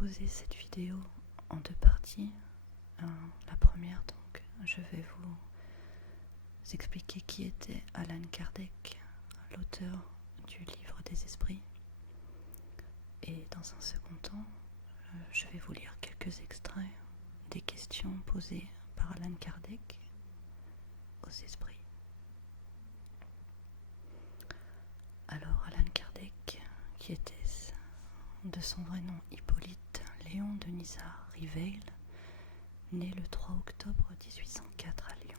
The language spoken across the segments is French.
composer cette vidéo en deux parties. La première, donc, je vais vous expliquer qui était Allan Kardec, l'auteur du livre des esprits. Et dans un second temps, je vais vous lire quelques extraits des questions posées par Allan Kardec aux esprits. Alors, Allan Kardec, qui était de son vrai nom Hippolyte Léon Denisard Riveil, né le 3 octobre 1804 à Lyon.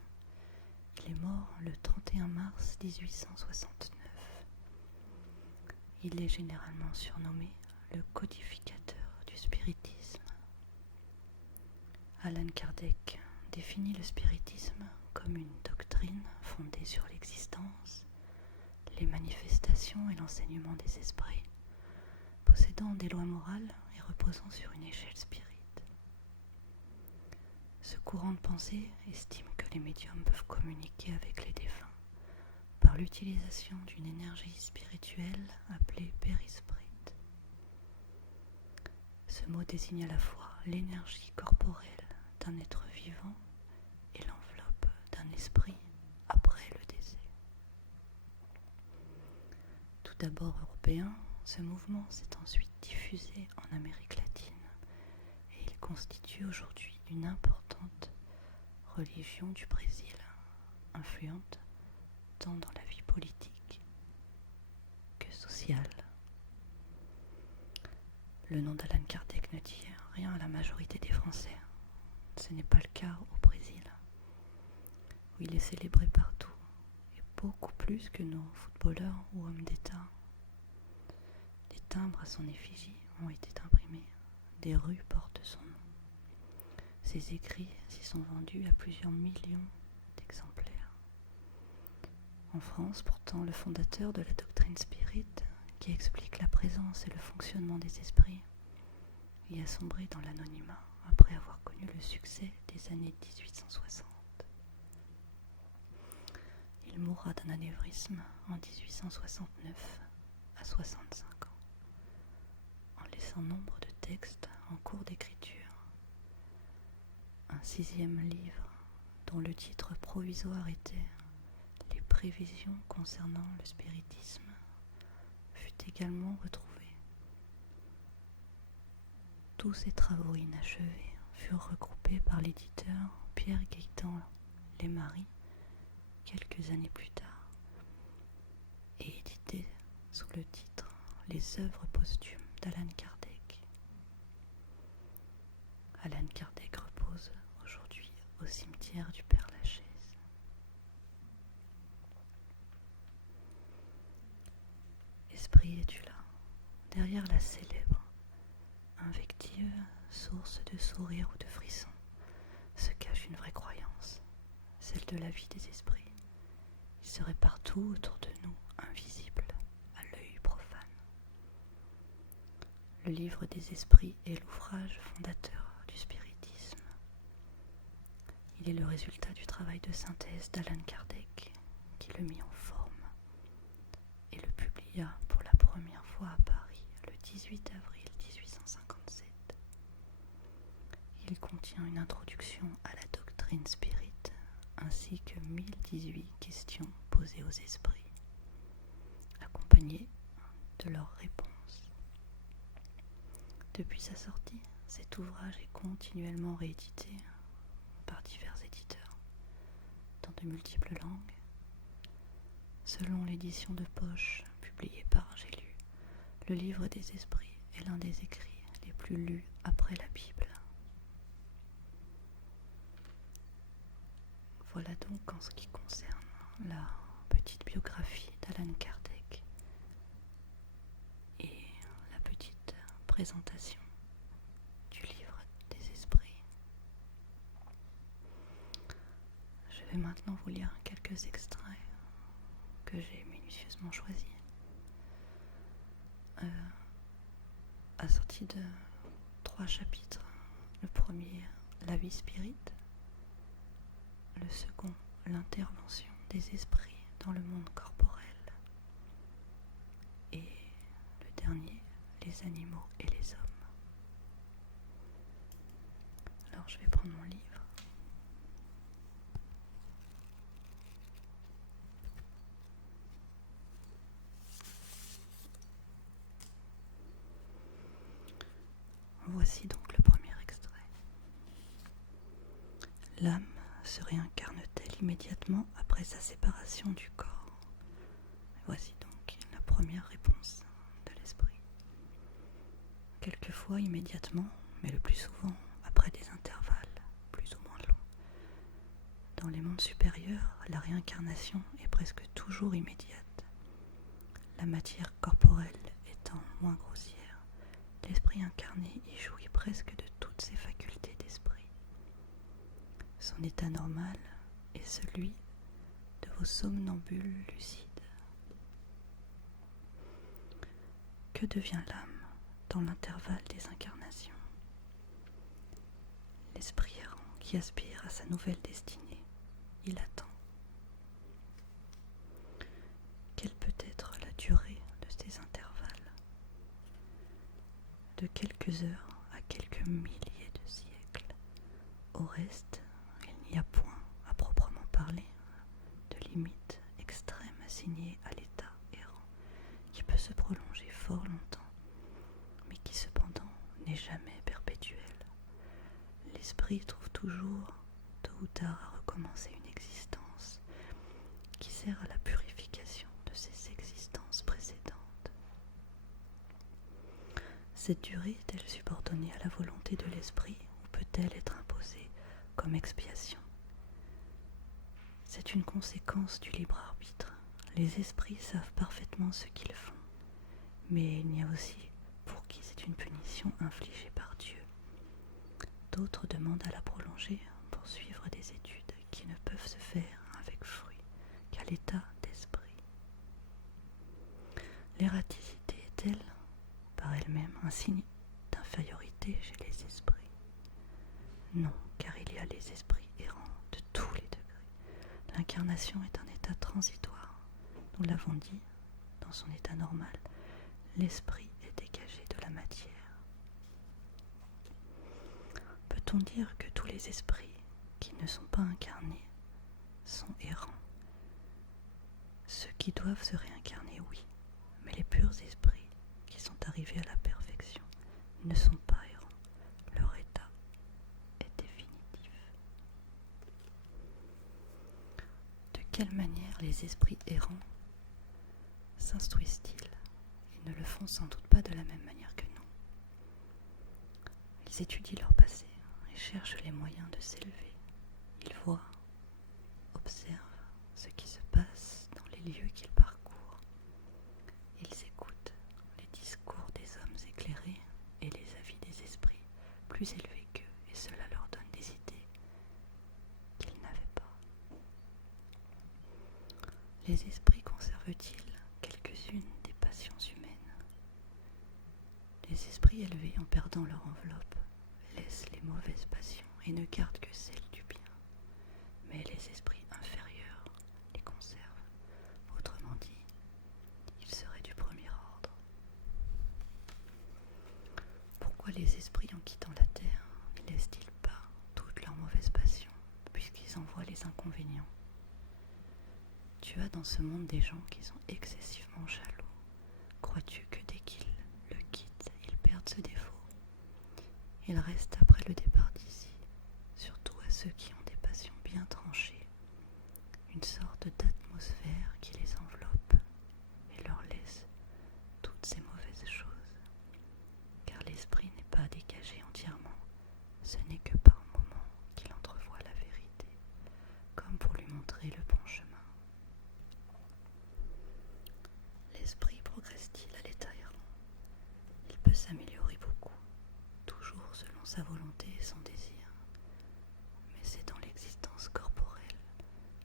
Il est mort le 31 mars 1869. Il est généralement surnommé le codificateur du spiritisme. Allan Kardec définit le spiritisme comme une doctrine fondée sur l'existence, les manifestations et l'enseignement des esprits, possédant des lois morales et reposant sur une échelle spirite. Ce courant de pensée estime que les médiums peuvent communiquer avec les défunts par l'utilisation d'une énergie spirituelle appelée périsprit. Ce mot désigne à la fois l'énergie corporelle d'un être vivant et l'enveloppe d'un esprit après le décès. Tout d'abord européen, ce mouvement s'est ensuite diffusé en Amérique latine et il constitue aujourd'hui une importante religion du Brésil, influente tant dans la vie politique que sociale. Le nom d'Allan Kardec ne dit rien à la majorité des Français. Ce n'est pas le cas au Brésil, où il est célébré partout, et beaucoup plus que nos footballeurs ou hommes d'État. Des timbres à son effigie ont été imprimés, des rues portent son nom. Ses écrits s'y sont vendus à plusieurs millions d'exemplaires. En France, pourtant, le fondateur de la doctrine spirite, qui explique la présence et le fonctionnement des esprits, y a sombré dans l'anonymat après avoir connu le succès des années 1860. Il mourra d'un anévrisme en 1869 à 65 ans, en laissant nombre de textes en cours d'écriture. Un 6e livre, dont le titre provisoire était « Les prévisions concernant le spiritisme », fut également retrouvé. Tous ces travaux inachevés furent regroupés par l'éditeur Pierre-Gaëtan Lesmarie quelques années plus tard et édités sous le titre « Les œuvres posthumes d'Allan Kardec ». Allan Kardec repose aujourd'hui au cimetière du Père-Lachaise. Esprit, es-tu là? Derrière la célèbre invective, source de sourire ou de frisson, se cache une vraie croyance, celle de la vie des esprits. Ils seraient partout autour de nous, invisibles à l'œil profane. Le livre des esprits est l'ouvrage fondateur du spiritisme. Il est le résultat du travail de synthèse d'Allan Kardec, qui le mit en forme et le publia pour la première fois à Paris le 18 avril 1857. Il contient une introduction à la doctrine spirite ainsi que 1018 questions posées aux esprits, accompagnées de leurs réponses. Depuis sa sortie, cet ouvrage est continuellement réédité par divers éditeurs dans de multiples langues. Selon l'édition de poche publiée par J'ai lu, le livre des esprits est l'un des écrits les plus lus après la Bible. Voilà donc en ce qui concerne la petite biographie d'Allan Kardec et la petite présentation du livre des esprits. Je vais maintenant vous lire quelques extraits que j'ai minutieusement choisis, assortis de 3 chapitres. Le premier, la vie spirite. Le second, l'intervention des esprits dans le monde corporel. Et le dernier, les animaux et les hommes. je vais prendre mon livre. Voici donc le premier extrait. L'âme se réincarne-t-elle immédiatement après sa séparation du corps? Voici donc la première réponse de l'esprit. Quelquefois immédiatement, mais le plus souvent après des intervalles plus ou moins longs. Dans les mondes supérieurs, la réincarnation est presque toujours immédiate. La matière corporelle étant moins grossière, l'esprit incarné y jouit presque de toutes ses facultés d'esprit. Son état normal est celui de vos somnambules lucides. Que devient l'âme dans l'intervalle des incarnations? L'esprit errant qui aspire à sa nouvelle destinée, il attend. Quelle peut être la durée de ces intervalles? De quelques heures à quelques milliers de siècles. Au reste, il n'y a point, à proprement parler, de limite extrême assignée à l'état errant, qui peut se prolonger fort longtemps, mais qui cependant n'est jamais perpétuel. L'esprit trouve toujours, tôt ou tard, à recommencer une existence qui sert à la purification de ses existences précédentes. Cette durée est-elle subordonnée à la volonté de l'esprit ou peut-elle être imposée comme expiation? C'est une conséquence du libre arbitre. Les esprits savent parfaitement ce qu'ils font, mais il y a aussi pour qui c'est une punition infligée par Dieu. D'autres demandent à la prolonger pour suivre des études qui ne peuvent se faire avec fruit qu'à l'état d'esprit. L'ératicité est-elle par elle-même un signe d'infériorité chez les esprits? Non, car il y a les esprits errants de tous les degrés. L'incarnation est un état transitoire. Nous l'avons dit, dans son état normal, l'esprit est dégagé de la matière. Peut-on dire que tous les esprits qui ne sont pas incarnés sont errants? Ceux qui doivent se réincarner, oui, mais les purs esprits qui sont arrivés à la perfection ne sont pas errants. Leur état est définitif. De quelle manière les esprits errants s'instruisent-ils? Ils ne le font sans doute pas de la même manière que nous. Ils étudient leur passé et cherchent les moyens de s'élever. Ils voient, observent ce qui se passe dans les lieux qu'ils parcourent. Ils écoutent les discours des hommes éclairés et les avis des esprits plus élevés qu'eux, et cela leur donne des idées qu'ils n'avaient pas. Les esprits conservent-ils quelques-unes des passions humaines? Les esprits élevés, en perdant leur enveloppe, laissent les mauvaises passions et ne gardent que celles du bien. Mais les esprits inférieurs les conservent. Autrement dit, ils seraient du premier ordre. Pourquoi les esprits, en quittant la terre, ne laissent-ils pas toutes leurs mauvaises passions, puisqu'ils en voient les inconvénients? Tu as dans ce monde des gens qui sont excessivement jaloux. Crois-tu que dès qu'ils le quittent, ils perdent ce défaut? Ils restent après le départ d'ici, surtout à ceux qui ont des passions bien tranchées, une sorte d'atmosphère qui les enveloppe et leur laisse toutes ces mauvaises choses, car l'esprit n'est pas dégagé entièrement, ce n'est que par moments qu'il entrevoit la vérité, comme pour lui montrer le bon chemin. L'esprit progresse-t-il à l'état errant? Il peut s'améliorer beaucoup, toujours selon sa volonté et son désir, mais c'est dans l'existence corporelle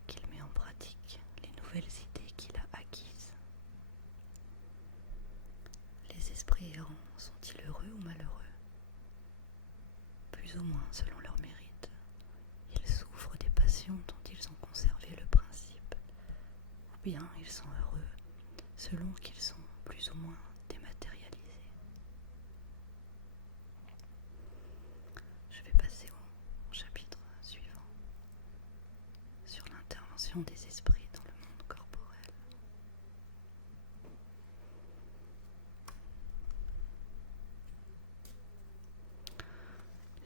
qu'il met en pratique les nouvelles idées qu'il a acquises. Les esprits errants sont-ils heureux ou malheureux? Plus ou moins selon leur mérite. Ils souffrent des passions dont ils ont conservé le principe, ou bien ils sont heureux selon qu'ils sont plus ou moins dématérialisés. Je vais passer l'action des esprits dans le monde corporel.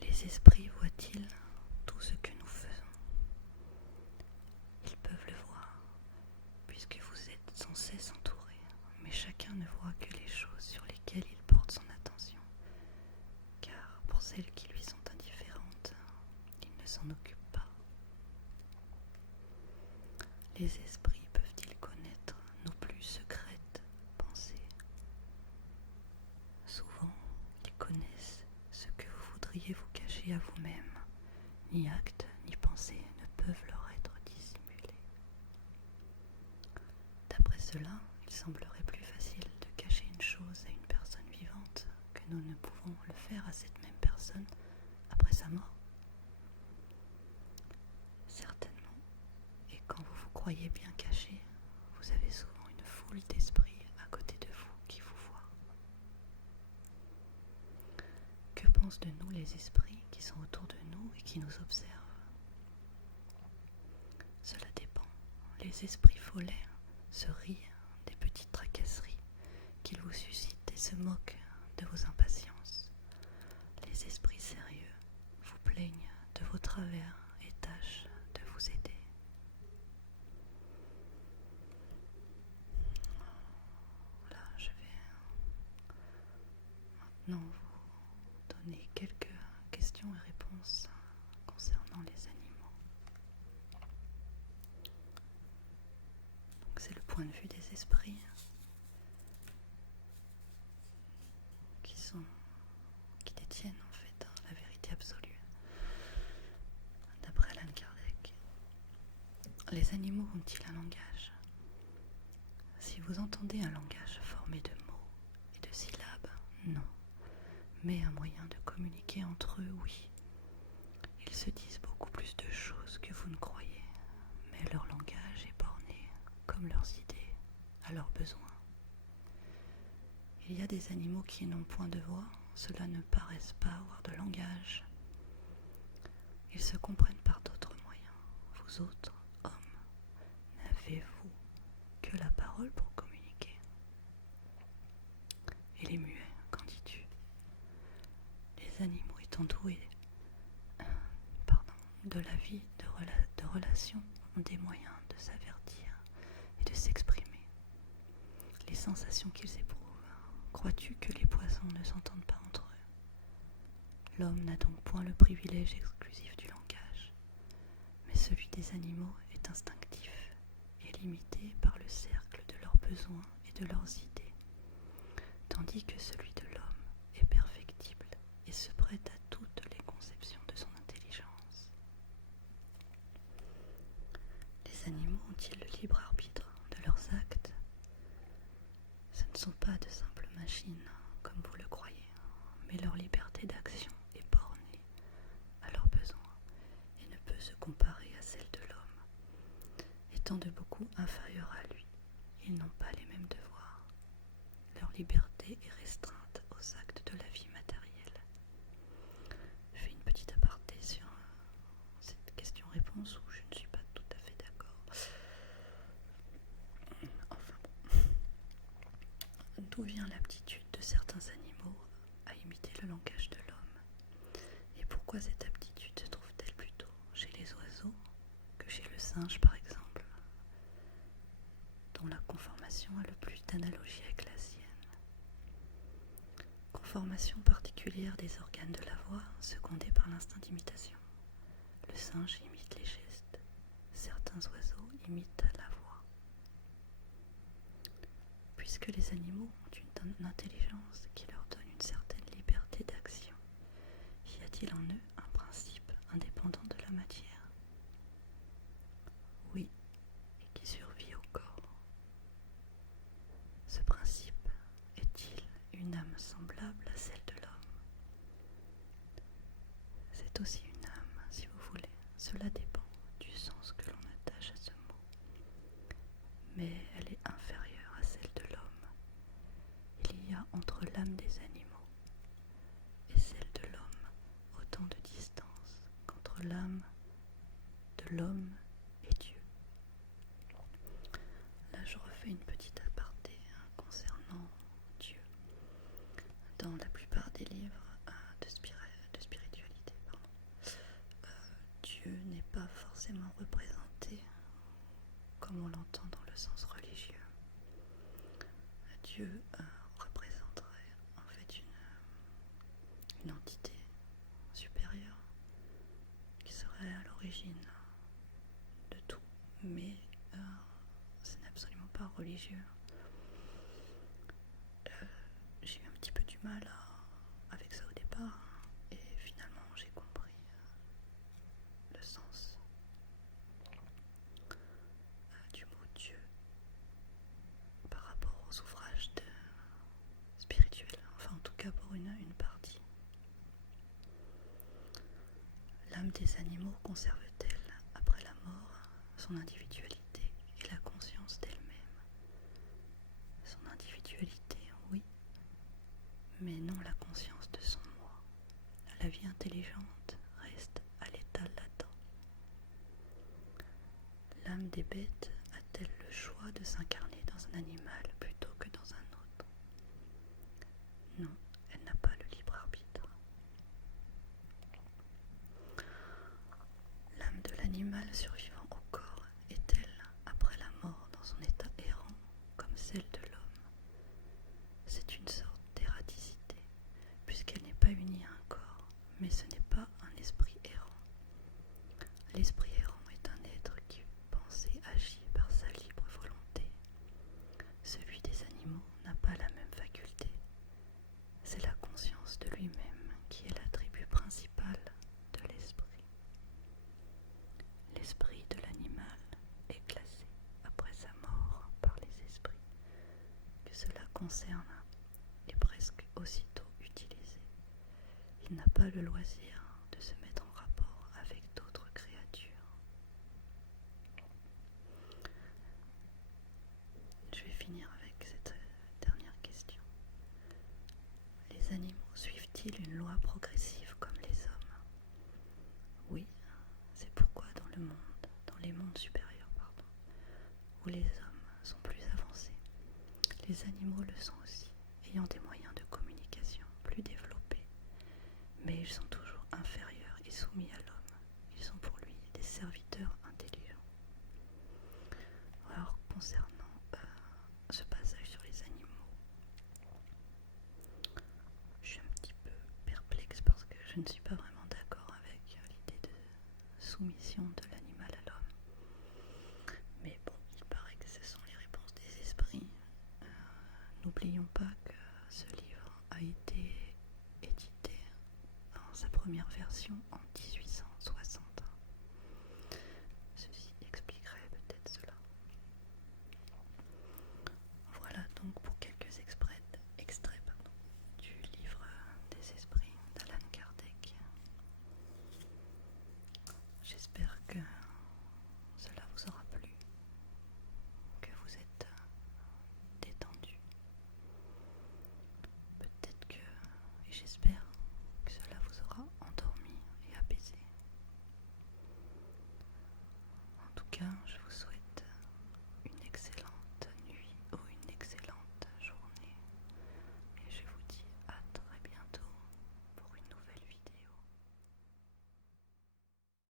Les esprits voient-ils tout ce que nous faisons? Ils peuvent le voir, puisque vous êtes sans cesse entourés, mais chacun ne voit que les choses sur lesquelles il porte son attention, car pour celles qui lui sont indifférentes, il ne s'en occupe pas. Les esprits peuvent-ils connaître nos plus secrètes pensées? Souvent, ils connaissent ce que vous voudriez vous cacher à vous-même. Ni actes, ni pensées ne peuvent leur être dissimulés. D'après cela, il semblerait plus facile de cacher une chose à une personne vivante que nous ne pouvons le faire à cette même personne après sa mort. Certainement. Et quand vous vous croyez bien caché, vous avez souvent une foule d'esprits à côté de vous qui vous voient. Que pensent de nous les esprits qui sont autour de nous et qui nous observent? Cela dépend. Les esprits follets se rient des petites tracasseries qu'ils vous suscitent et se moquent de vos impatiences. Les esprits sérieux vous plaignent de vos travers et tâchent de vous aider. Voilà, je vais maintenant vous donner quelques questions et réponses concernant les animaux. Donc c'est le point de vue des esprits qui détiennent en fait la vérité absolue. D'après Allan Kardec, les animaux ont-ils un langage? Si vous entendez un langage formé de mots et de syllabes, non. Mais un moyen de communiquer entre eux, oui. Ils se disent beaucoup plus de choses que vous ne croyez, mais leur langage est borné, comme leurs idées, à leurs besoins. Il y a des animaux qui n'ont point de voix, ceux-là ne paraissent pas avoir de langage. Ils se comprennent par d'autres moyens. Vous autres, hommes, n'avez-vous que la parole pour communiquer? Et les muets, qu'en dis-tu? Les animaux étant doués de la vie, de relations, ont des moyens de s'avertir et de s'exprimer. Les sensations qu'ils éprouvent, crois-tu que les poissons ne s'entendent pas entre eux? L'homme n'a donc point le privilège exclusif du langage, mais celui des animaux est instinctif et limité par le cercle de leurs besoins et de leurs idées, tandis que celui de l'homme est perfectible et se prête à toutes les conceptions de son intelligence. Les animaux ont-ils le libre arbitre de leurs actes? Ce ne sont pas de simples machines, comme vous le croyez, mais leur liberté d'action est bornée à leurs besoins et ne peut se comparer à celle de l'homme. Étant de beaucoup inférieurs à lui, ils n'ont pas les mêmes devoirs. Leur liberté est restreinte aux actes de la vie matérielle. Je fais une petite aparté sur cette question-réponse où je ne suis pas tout à fait d'accord. Enfin bon. D'où vient l'aptitude de certains animaux à imiter le langage de l'homme? Et pourquoi cette aptitude se trouve-t-elle plutôt chez les oiseaux que chez le singe par exemple, dont la conformation a le plus d'analogie avec la sienne? Conformation particulière des organes de la voix, secondée par l'instinct d'imitation. Le singe imite les gestes, certains oiseaux imitent la voix. Puisque les animaux ont une intelligence qui leur donne une certaine liberté d'action, y a-t-il en eux un principe indépendant de la matière? Oui, et qui survit au corps. Ce principe est-il une âme semblable à celle de l'homme? C'est aussi une âme, si vous voulez. Cela dépend du sens que l'on attache à ce mot. Mais elle est inférieure à celle de l'homme. Il y a entre l'âme des animaux et celle de l'homme autant de distance qu'entre l'âme de l'homme et Dieu. forcément représenté comme on l'entend dans le sens religieux. Dieu représenterait en fait une entité supérieure qui serait à l'origine de tout, mais ce n'est absolument pas religieux. J'ai eu un petit peu du mal avec ça au départ, et finalement j'ai compris le sens du mot Dieu par rapport aux ouvrages spirituels, enfin en tout cas pour une partie. L'âme des animaux conserve-t-elle, après la mort, son individualité et la conscience d'elle-même? Son individualité, oui, mais non la conscience de son moi. La vie intelligente reste à l'état latent. L'âme des bêtes a-t-elle le choix de s'incarner dans un animal plutôt que dans un autre? Non, elle n'a pas le libre arbitre. L'âme de l'animal survivant au corps est-elle, après la mort, dans son état errant, comme celle de l'homme? C'est une sorte d'ératicité, puisqu'elle n'est pas unie à un corps, mais ce n'est pas un esprit errant. L'esprit errant est un être qui pense et agit par sa libre volonté. Celui des animaux n'a pas la même faculté. C'est la conscience de lui-même qui est l'attribut principal de l'esprit. L'esprit de l'animal est classé après sa mort par les esprits que cela concerne et presque aussitôt utilisé. Il n'a pas le loisir de se mettre en rapport avec d'autres créatures. Je vais finir avec cette dernière question. Les animaux suivent-ils une loi progressive comme les hommes? Oui, c'est pourquoi dans les mondes supérieurs, où les hommes sont plus avancés, les animaux le sont aussi, ayant des moyens de communication plus développés, mais ils sont toujours inférieurs et soumis à l'homme. Ils sont pour lui des serviteurs intelligents. Alors, concernant ce passage sur les animaux, je suis un petit peu perplexe parce que je ne suis pas vraiment d'accord avec l'idée de soumission de l'animal à l'homme. Mais bon, il paraît que ce sont les réponses des esprits. N'oublions pas que ce livre a été édité en sa première version en